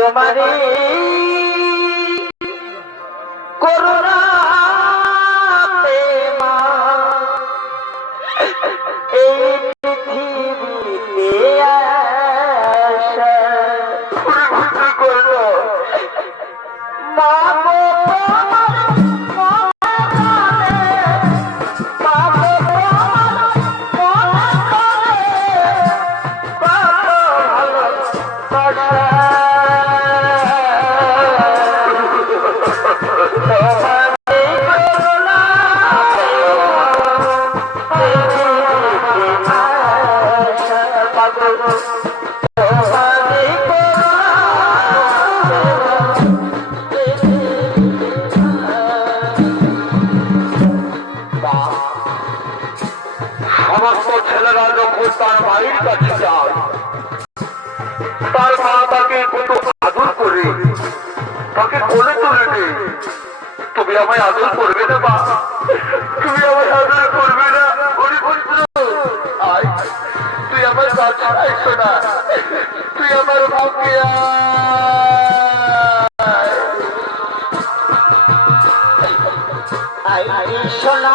তোমারে তার মায়ের কাছে যায়। তার মা তাকে কত আদর করে, তাকে কোলে তুলে নেয় তুমি আমায় আদর করবে না বা তুমি আমায় আদর করবে না, বলি বন্ধু আয়, তুই আমার কাছে আইসো না। তুই আমার ভাবকে আয়। আয় সোনা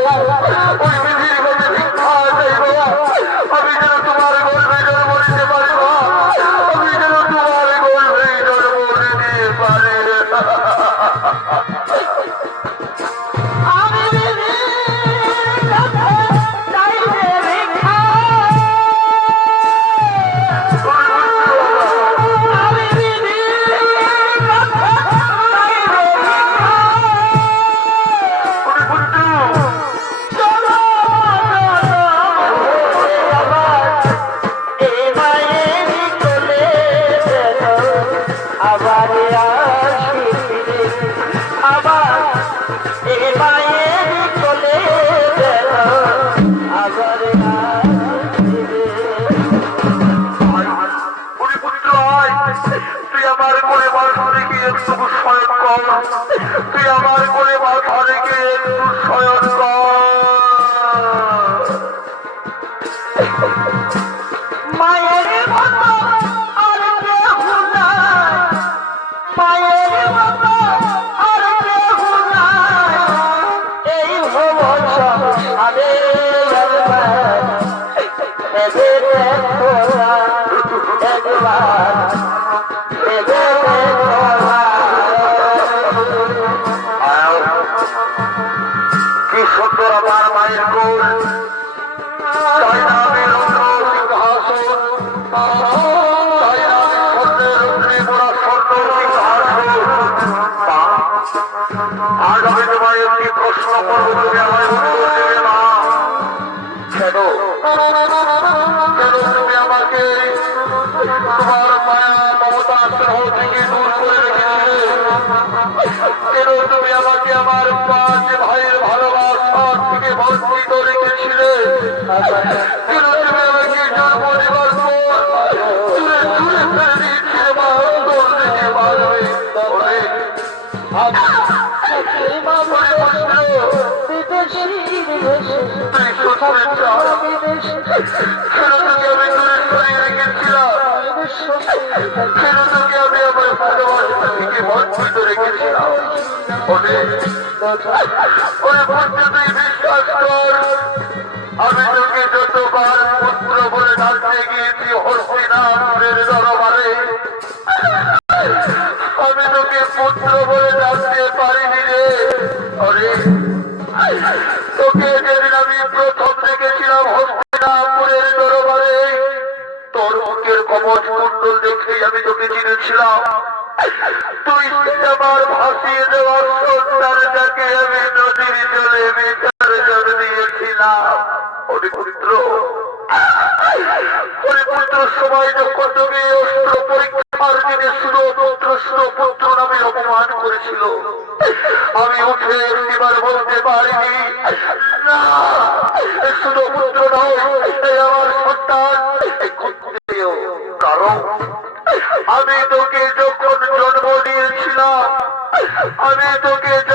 ওই তুই আমার কোলে মাথা রেখে তোমার মায়া মমতা আশ্রহ থেকে দূর করে রেখেছিলে কেন তুমি আমাকে আমার পাঁচ ভাইয়ের ভালোবাসা থেকে বঞ্চিত রেখেছিলে কেন তুমি আমাকে যার পরিবার দূরে দূরে ফেলে দিয়েছিলে মা অন্তর থেকে বার হয়ে তুই তো সেই তুই সুখ কেন আমি আমার ভালোবাসা থেকে বঞ্চিত রেখেছিলাম ওরে ওরে তুই বিশ্বাস কর আমি তোকে যতবার পুত্র বলে ডাকতে গিয়েছি হস্তিনাপুরের দরবারে আমি তোকে পুত্র বলে ডাকতে পারিনি রে আরে তোকে যেদিন আমি প্রথম দেখেছিলাম কুণ্ডল দেখেই আমি তোকে চিনেছিলাম। তুই আমার ভাসিয়ে দেওয়ার সন্তানটাকে আমি নদীর জলে বিসর্জন দিয়েছিলাম ওরে পুত্র ওরে সময় যখন তোকে অস্ত্র পরীক্ষার দিনে শুধু পুত্র পুত্র নামে অপমান করেছিল, আমি উঠে একটিবার বলতে পারিনি, না শুধু পুত্র নয় আমার সন্তান আমি তোকে যখন